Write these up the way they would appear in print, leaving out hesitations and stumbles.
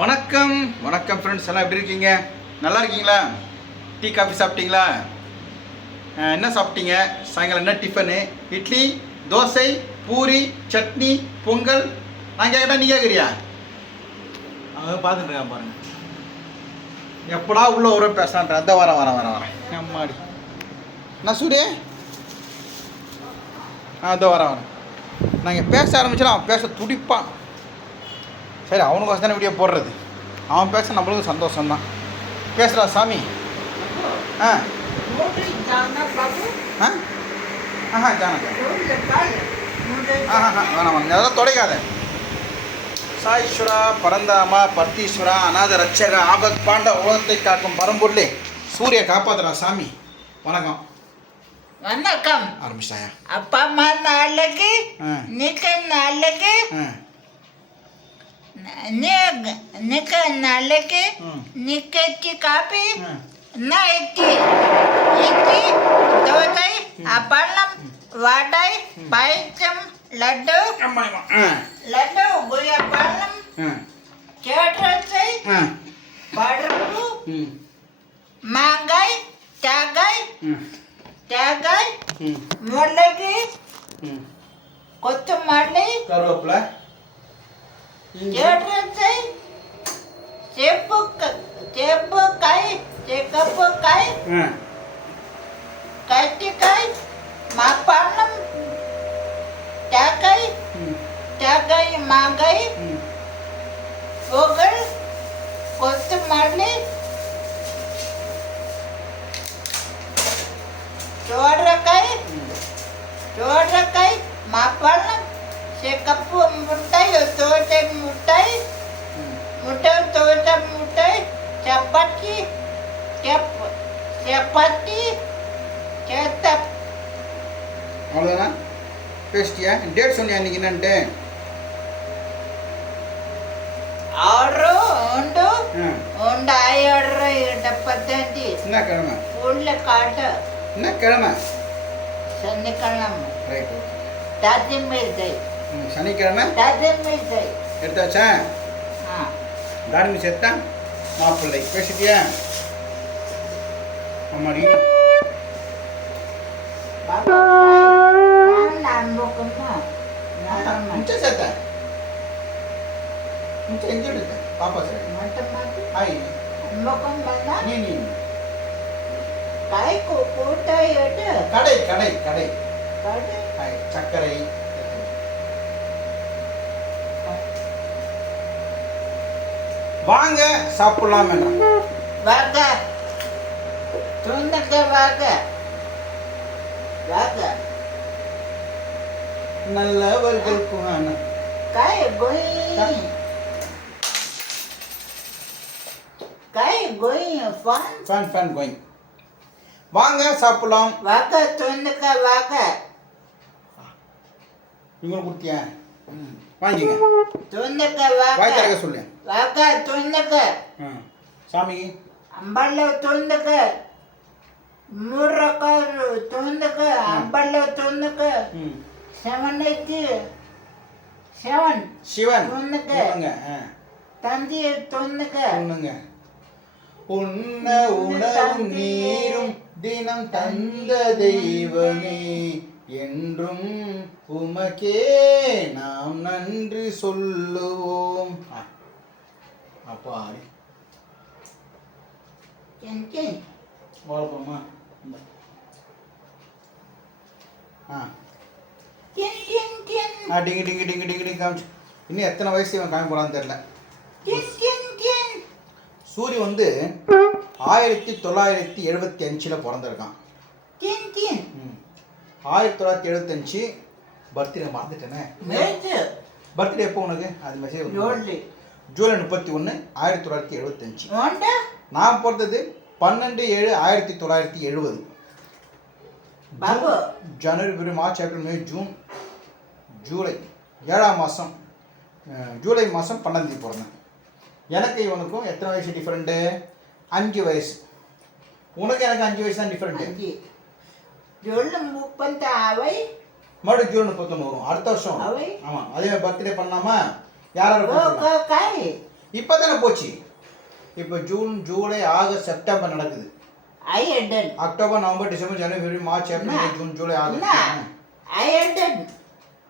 வணக்கம் வணக்கம் ஃப்ரெண்ட்ஸ், எல்லாம் எப்படி இருக்கீங்க? நல்லா இருக்கீங்களா? டீ காஃபி சாப்பிட்டீங்களா? என்ன சாப்பிட்டீங்க? சாயங்காலம் என்ன டிஃபனு? இட்லி, தோசை, பூரி, சட்னி, பொங்கல். நான் கேட்குறேன், நீ கேட்குறியா? அவங்க பார்த்துட்டு இருக்கான் பாருங்க. எப்படா உள்ள ஒரு பேசான்ற அந்த வரேன் அம்மாடி. நான் சூரிய அதோ வரேன். நாங்கள் பேச ஆரம்பிச்சோன்னா அவன் பேச துடிப்பான். சரி, அவனுக்கு தானே வீடியோ போடுறது. அவன் பேச நம்மளுக்கு சந்தோஷம்தான். பேசுகிறா சாமி. ஆ ஆஹா ஜானகா வேணாம் அதெல்லாம் தொலைக்காத. சாஈஸ்வரா, பரந்தாமா, பர்த்தீஸ்வரா, அநாத ரட்சகா, ஆபத் பாண்ட உலகத்தை காக்கும் பரம்பொருளே, சூரிய காப்பாத்துறா சாமி. வணக்கம். வணக்கம். ஆரம்பிச்சாயா? அப்பா அம்மா நாளைக்கு நிக்க நாளைக்கு நிக்க நாளைக்கு நிக்கச்சி காப்பி நைட்டி இட்லி தோசை அப்பளம் வடை பாயசம் லட்டு லட்டு குயப்பழம் கேட்டரசை பருப்பு மாங்காய் தேங்காய் தேங்காய் முள்ளகி கொத்தமல்லி கருவேப்பிலை கேட்டரசை சேப்புக்காய் சிகப்புக்காய் கத்திக்காய் மாப்பழம் தேங்காய் தேங்காய் மாங்காய் புகழ் கொத்தமல்லி சோரக்காய் மாப்பழம் சிகப்பு முட்டாய் தோசை முட்டாய் தோசை முட்டாய் சப்பாத்தி சேத்தப். அவ்வளோதானா? பேசிட்டியா? டேட் சொன்னியா இன்னைக்கு என்னன்ட்டு? 6 1 என்ன கிழமை? உள்ள காட்டு என்ன கிழமை? சனிக்கிழமை. ரைட். தாத்திமிசை சனிக்கிழமை தாத்திமிசை எடுத்தாச்சா? தானிமி சேர்த்தா மாப்பிள்ளை. பேசிட்டியா? ஆமாடி. முச்சை சேர்த்த முச்சை எங்கே எடுத்த பாப்பா சார் ஆய் நீ நீ காய் கூட்டாய் எடு கடை கடை கடை ஆய் சர்க்கரை வாங்க சாப்பிடலாம் என்றான். வாங்க துணுக்க வாங்க வாங்க நல்லவர்களுக்கு காய் கோய் ஃபன் ஃபன் கோயிங். வாங்க சாப்பிடலாம். வாங்க துணுக்க வாங்க. இவங்களுக்கு கொடுத்தியா? வாங்கிங்க. துணுக்க வாங்க. வாய் திறக்க சொல்லு. வாங்க துணுக்க. சாமிக்கு ಅಂಬಳ್ಳ ತುಂದಕ ಮೂರಕಾರು ತುಂದಕ ಅಂಬಳ್ಳ ತುಂದಕ 7 ಐತಿ 7 சிவன் ತುಂದಕ ತಂದಿ ತುಂದಕ உண்ண உணவும் நீரும் தினம் தந்த தெய்வமே, என்றும் உமக்கே நாம் நன்றி சொல்லுவோம். அப்பா வாழ்ப்போமா? டிங்கி டிங்கி டிங்கி டிங்கி காமிச்சு. இன்னும் எத்தனை வயசு இவன் காமி போறான்னு தெரியல. சூரி வந்து 1975 பிறந்திருக்கான். 1975 பர்த்டே மறந்துட்டேனே. பர்த்டே எப்போ உனக்கு? அது மெசேஜ் ஜூலை 31 1975. நான் பிறந்தது 12/7/1970. ஜனவரி, பிப்ரவரி, மார்ச், ஏப்ரல், மே, ஜூன், ஜூலை 7ஆம் மாதம், ஜூலை மாதம் 12 பிறந்தேன். எனக்கு இவனுக்கும் எத்தனை வயசு டிஃப்ரெண்ட்டு? 5 வயசு. உனக்கு எனக்கு 5 வயசு தான் டிஃப்ரெண்ட்டு. மறுபடியும் ஜூலை 31 வரும் அடுத்த வருஷம். ஆமாம், அதே பர்த்டே பண்ணாமல் யாரும் இப்போ தானே போச்சு. இப்போ ஜூன், ஜூலை, ஆகஸ்ட், செப்டம்பர் நடக்குது. அயடன் அக்டோபர், நவம்பர், டிசம்பர், ஜனவரி, பிப்ரவரி, மார்ச், ஏப்ரல், மே, ஜூன், ஜூலை, ஆகஸ்ட். அயடன்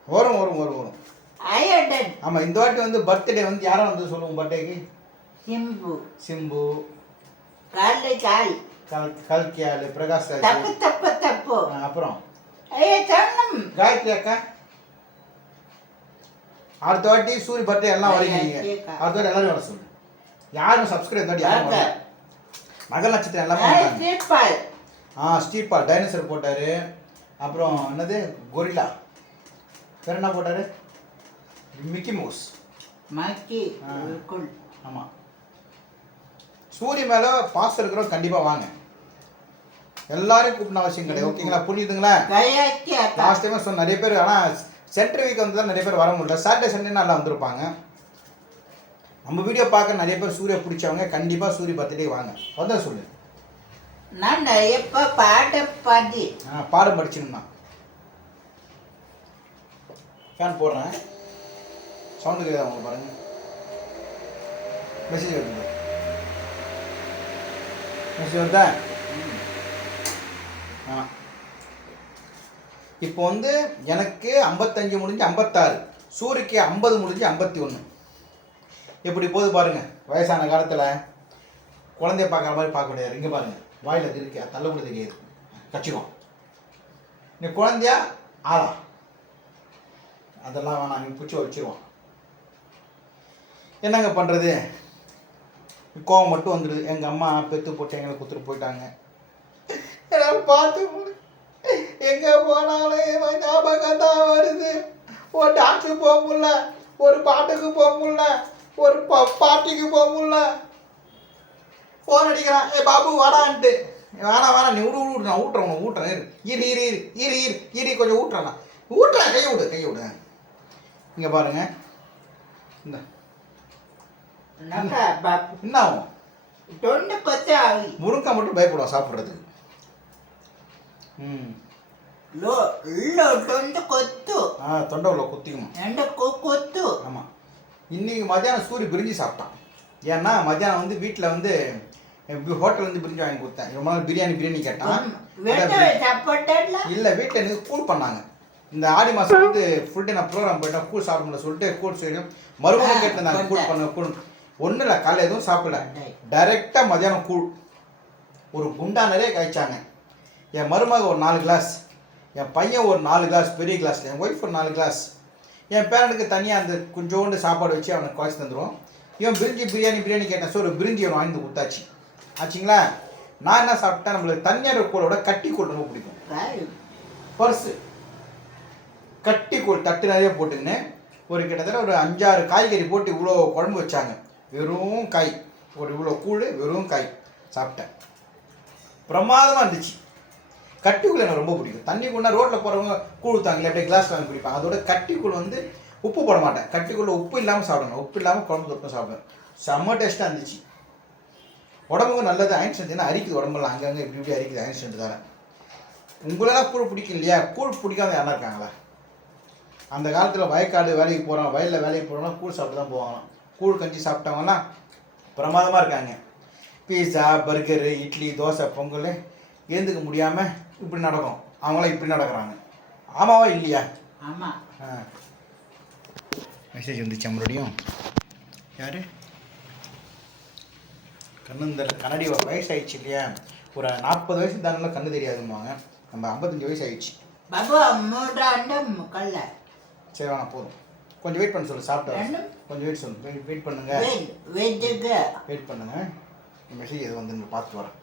வரும். அயடன். ஆமாம், இந்த வாட்டி வந்து பர்த்டே வந்து யாரும் வந்து சொல்லுவோம் பர்த்டேக்கு? சிம்பு, கல்கியால், பிரகாஷ் ராஜ். தப்பு. அப்புறம் சொன்னும் காயத்ரி அக்கா. அடுத்த வாட்டி சூரிய பர்த்டே எல்லாம் வரீங்க. அடுத்த வாட்டி எல்லாரும் வர சொல்லு. யாரும் சப்ஸ்கிரைப் தாட்டி யாரும் வரல. மகள் நட்சத்திரம் எல்லாமே வந்தாங்க. ஸ்டீப்பால் டைனோசர் போட்டாரு. அப்புறம் என்னது கொரில்லா. வேற என்ன போட்டாரு? Mickey mouse. ஆமாம். சூரிய மேலே பாசம் இருக்கிறவங்க கண்டிப்பாக வாங்க. எல்லாரையும் கூப்பிட அவசியம் கிடையாது. ஓகேங்களா? புரியுதுங்களா? லாஸ்ட் டைம் சொன்ன நிறைய பேர், ஆனால் சென்ட்ரு வீக் வந்து தான் நிறைய பேர் வர முடியல. சாட்டர்டே சண்டே நல்லா வந்திருப்பாங்க. நம்ம வீடியோ பார்க்க நிறைய பேர் சூரிய பிடிச்சவங்க கண்டிப்பாக சூரிய பர்த்டே வாங்க. அதான் சொல்லு. நான் எப்போ பாடம் படிச்சுன்னா ஃபேன் போடுறேன். சவுண்டு கேட்குதா உங்களுக்கு? பாருங்க, மெசேஜ் வருது. மெசேஜ் வருதா? இப்போ வந்து எனக்கு 55 முடிஞ்சு 56, சூரியக்கு 50 முடிஞ்சு 51. எப்படி போகுது பாருங்க. வயசான காலத்தில் குழந்தைய பார்க்குற மாதிரி பார்க்க முடியாது. இங்கே பாருங்க, வாயில் அது இருக்கா, தள்ள கூட தெரியாது, கச்சிக்கும். நீ குழந்தையா ஆளா? அதெல்லாம் வேணாம், நீ பிடிச்சி வச்சுருவான். என்னங்க பண்ணுறது? கோவம் மட்டும் வந்துடுது. எங்கள் அம்மா பெற்று போட்டு எங்களை கொடுத்துட்டு போயிட்டாங்க. என்னால் பார்த்து எங்கே போனாலும் ஞாபகம் தான் வருது. ஒரு டாக்டருக்கு போக முடியல, ஒரு பாட்டுக்கு போக முடியல, ஒரு பார்ட்டிக்கு போக முடியல. ஃபோன் அடிக்கிறான், ஏ பாபு வாடான்ட்டு. வேணாம் நீ விடு, நான் ஊட்டுறேன். இரு கொஞ்சம் ஊட்டுறேண்ணா. ஊட்டுறேன், கையை விடு. இங்கே பாருங்க, இந்த என்ன ஆகும்? முருங்கை மட்டும் பயப்படுவோம் சாப்பிட்றதுக்கு. தொண்டை உள்ள கொத்திக்குமா? ஆமாம். இன்னைக்கு மத்தியானம் சூரிய பிரிஞ்சு சாப்பிட்டான். ஏன்னா மத்தியானம் வந்து வீட்டில் வந்து ஹோட்டல் வந்து பிரிஞ்சு வாங்கி கொடுத்தேன். ரொம்ப நாள் பிரியாணி கேட்டான். இல்லை, வீட்டில் எனக்கு கூழ் பண்ணாங்க. இந்த ஆடி மாதம் வந்து ஃபுல் டே நான் ப்ரோக்ராம் போயிட்டேன். கூழ் சாப்பிட முடியல சொல்லிட்டு கூழ் செய்யணும். மறுபடியும் கேட்டிருந்தாங்க கூழ் பண்ண. ஒன்றும் இல்லை, காலையில் எதுவும் சாப்பிடல, டைரெக்டாக மத்தியானம் கூழ் ஒரு குண்டா நிறைய காய்ச்சாங்க. என் மருமக ஒரு 4 கிளாஸ், என் பையன் ஒரு 4 கிளாஸ் பெரிய கிளாஸில், என் ஒய்ஃப் ஒரு 4 கிளாஸ். என் பேரனுக்கு தனியாக அந்த கொஞ்சோண்டு சாப்பாடு வச்சு அவனுக்கு குறைச்சி தந்துடுவோம். இவன் பிரியாணி கேட்டேன். ஸோ ஒரு பிரிஞ்சி அவன் வாங்கி கொடுத்தாச்சு. ஆச்சுங்களா? நான் என்ன சாப்பிட்டேன், நம்மளுக்கு தனியார் கூழோட கட்டி கூழ் ரொம்ப பிடிக்கும். பர்ஸு கட்டி கூழ் தட்டு நிறைய போட்டுக்கின்னு ஒரு கிட்டத்தட்ட ஒரு 5-6 காய்கறி போட்டு இவ்வளோ குழம்பு வச்சாங்க. வெறும் காய், ஒரு இவ்வளோ கூழ், வெறும் காய் சாப்பிட்டேன். பிரமாதமாக இருந்துச்சு. கட்டி கூழ் எனக்கு ரொம்ப பிடிக்கும். தண்ணி கூழ்னா ரோட்டில் போகிறவங்க கூழ் ஊற்றாங்களே, அப்படியே கிளாஸ் வாங்கி குடிப்பாங்க. அதோட கட்டி கூழ் வந்து உப்பு போட மாட்டேன். கட்டி கூழ் உப்பு இல்லாமல் சாப்பிடணும். உப்பு இல்லாமல் குழம்பு தொட்டும் சாப்பிடுவேன். செம்ம டேஸ்ட்டாக இருந்துச்சு. உடம்புக்கு நல்லது. அயன் ஸ்ட்ரென்த் அரிக்குது உடம்புலாம், அங்கங்கே இப்படி அரிக்குது அயன் ஸ்ட்ரென்த் தரேன். உங்களெல்லாம் கூழ் பிடிக்கும் இல்லையா? கூழ் பிடிக்காத யாரா இருக்காங்களா? அந்த காலத்தில் வயக்காடு வேலைக்கு போகிறோம், வயலில் வேலைக்கு போகிறோம்னா கூழ் சாப்பிட்டு தான் போவாங்களாம். கூழ் கஞ்சி சாப்பிட்டவங்கலாம் பிரமாதமாக இருக்காங்க. பீஸா, பர்கரு, இட்லி, தோசை, பொங்கல் ஏந்துக்க முடியாமல் இப்படி நடக்கும். அவங்களாம் இப்படி நடக்கிறாங்க. ஆமாவா இல்லையா? ஆமாம். மெசேஜ் வந்துச்சு நம்மளுடையும். யார்? கண்ணடி வயசாகிடுச்சு இல்லையா? ஒரு 40 வயசு தானே கண்ணு தெரியாதும்பாங்க. நம்ம 55 வயசு ஆயிடுச்சு. சரி வேணா போதும். கொஞ்சம் வெயிட் பண்ண சொல்லு. சாப்பிட்டு கொஞ்சம் வெயிட் பண்ணுங்க. வெயிட் பண்ணுங்க. மெசேஜ் எது வந்து பார்த்துட்டு வரேன்.